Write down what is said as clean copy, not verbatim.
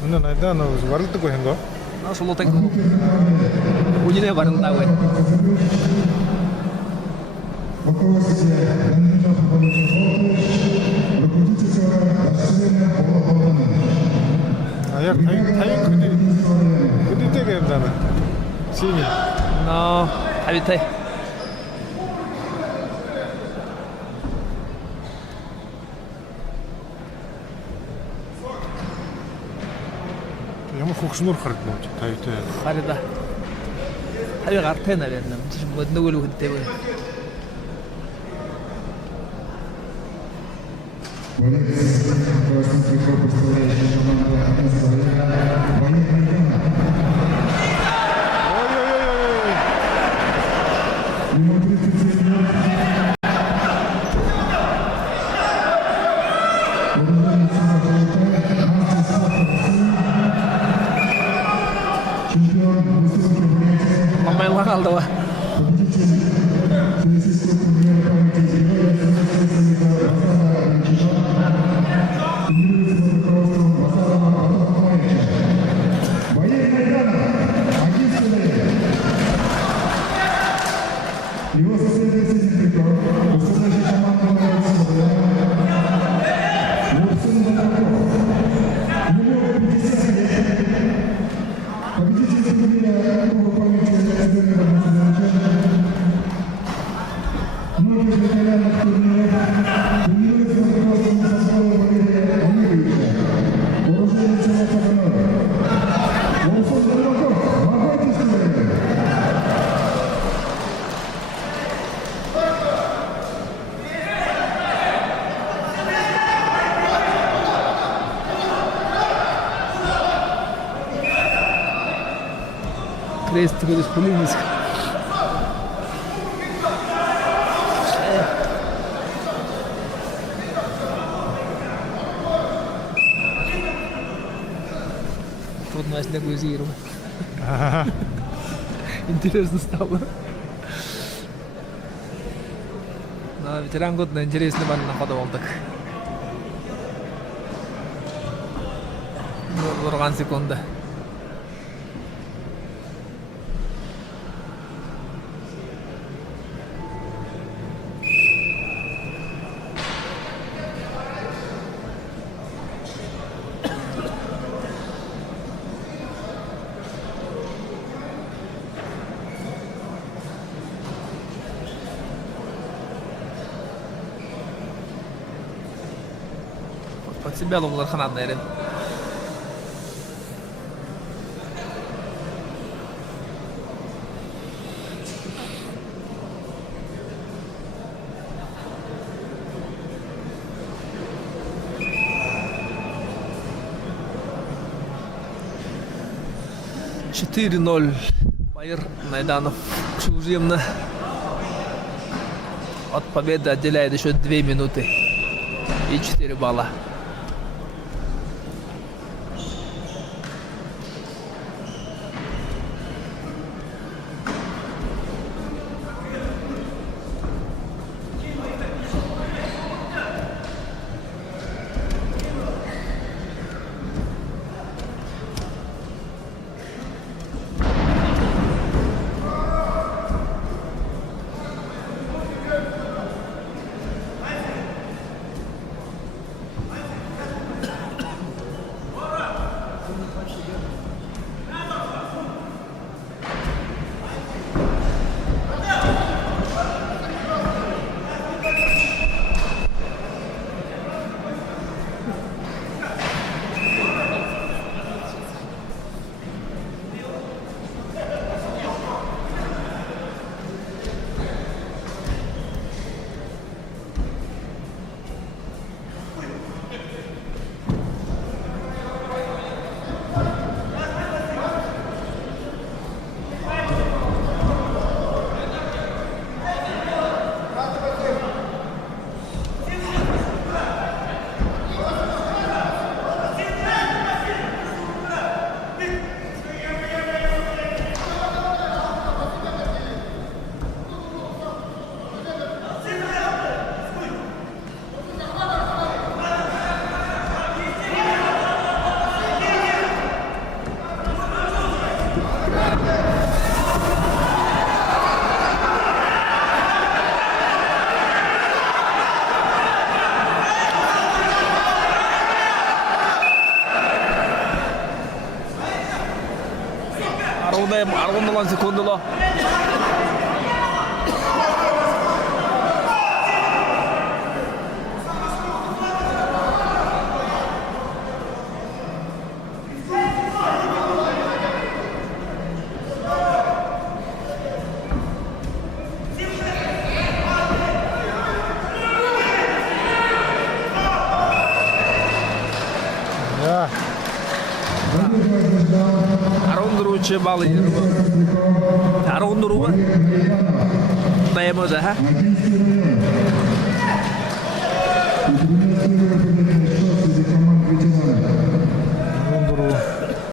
Ini ada warna tuh gue hengo. Solo tengo. Ujine bareng tahu. Ayak tayi kudi tega yang mana? Sini. No, habis teh. Ямар хөгснөр харагдав юм чи таятай. Харida. Хаяа гартай наверное. Чи модногөл хүнтэй бай. Pemain lokal tuh. Крест говорит, пулемис. Трудно снегузировать. Интересно стало. Но ветеран год на интересный бал нападал так. 10 секунды. Под себя ловил Арханат, наверное. «4-0». Байер Найданов чужемно. От победы отделяет еще 2 минуты и 4 балла. Daim argındalan sekundala. Ya. Argındırıcı balı yeri bu. Argındırı mı? Daim öze ha?